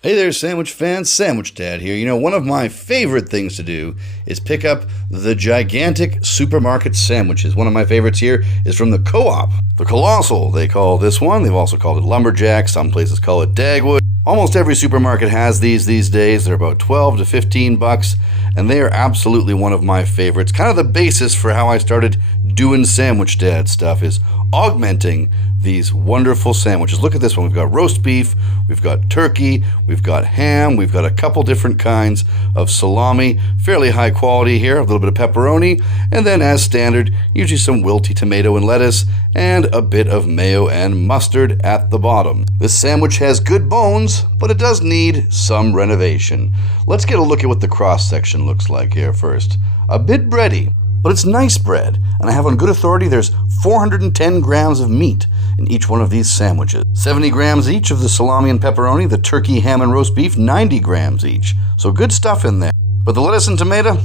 Hey there, sandwich fans, Sandwich Dad here. You know, one of my favorite things to do is pick up the gigantic supermarket sandwiches. One of my favorites here is from the Co-op. The Colossal, they call this one. They've also called it Lumberjack. Some places call it Dagwood. Almost every supermarket has these days. They're about 12 to 15 bucks, and they are absolutely one of my favorites. Kind of the basis for how I started doing Sandwich Dad stuff is augmenting these wonderful sandwiches. Look at this one. We've got roast beef, we've got turkey, we've got ham, we've got a couple different kinds of salami, fairly high quality here, a little bit of pepperoni, and then as standard, usually some wilty tomato and lettuce, and a bit of mayo and mustard at the bottom. This sandwich has good bones, but it does need some renovation. Let's get a look at what the cross section looks like here first. A bit bready, but it's nice bread, and I have on good authority there's 410 grams of meat in each one of these sandwiches. 70 grams each of the salami and pepperoni, the turkey, ham, and roast beef, 90 grams each. So good stuff in there. But the lettuce and tomato,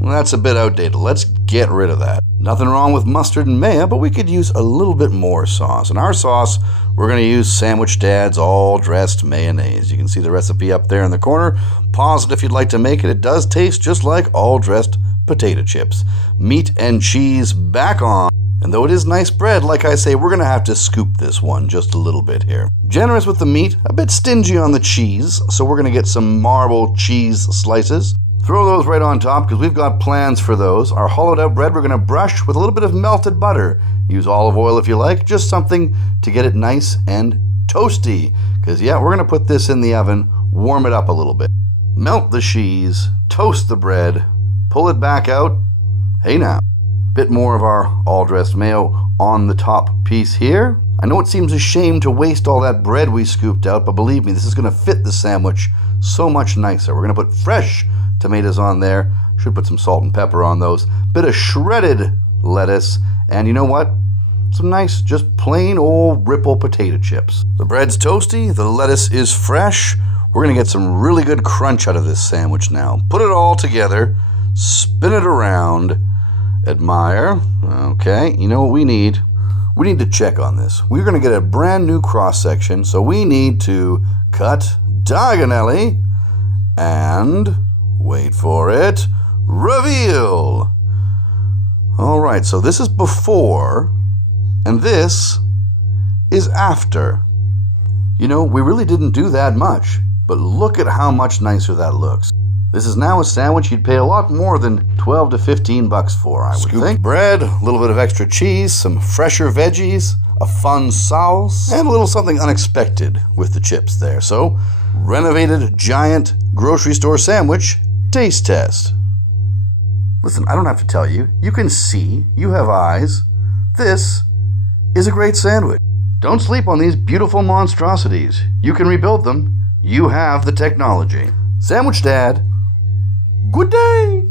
well, that's a bit outdated. Let's get rid of that. Nothing wrong with mustard and mayo, but we could use a little bit more sauce. And our sauce, we're going to use Sandwich Dad's all-dressed mayonnaise. You can see the recipe up there in the corner. Pause it if you'd like to make it. It does taste just like all-dressed potato chips. Meat and cheese back on. And though it is nice bread, like I say, we're going to have to scoop this one just a little bit here. Generous with the meat, a bit stingy on the cheese, so we're going to get some marble cheese slices. Throw those right on top because we've got plans for those. Our hollowed out bread we're going to brush with a little bit of melted butter. Use olive oil if you like, just something to get it nice and toasty. Because yeah, we're going to put this in the oven, warm it up a little bit. Melt the cheese, toast the bread, pull it back out. Hey now. Bit more of our all-dressed mayo on the top piece here. I know it seems a shame to waste all that bread we scooped out, but believe me, this is going to fit the sandwich so much nicer. We're going to put fresh tomatoes on there. Should put some salt and pepper on those. Bit of shredded lettuce, and you know what? Some nice, just plain old Ripple potato chips. The bread's toasty, the lettuce is fresh. We're going to get some really good crunch out of this sandwich now. Put it all together, spin it around, admire. Okay, you know what we need? We need to check on this. We're going to get a brand new cross section, so we need to cut diagonally and, wait for it, reveal. All right, so this is before, and this is after. You know, we really didn't do that much, but look at how much nicer that looks. This is now a sandwich you'd pay a lot more than 12 to 15 bucks for, I would think. Bread, a little bit of extra cheese, some fresher veggies, a fun sauce, and a little something unexpected with the chips there. So, renovated giant grocery store sandwich taste test. Listen, I don't have to tell you. You can see, you have eyes. This is a great sandwich. Don't sleep on these beautiful monstrosities. You can rebuild them. You have the technology. Sandwich Dad, good day!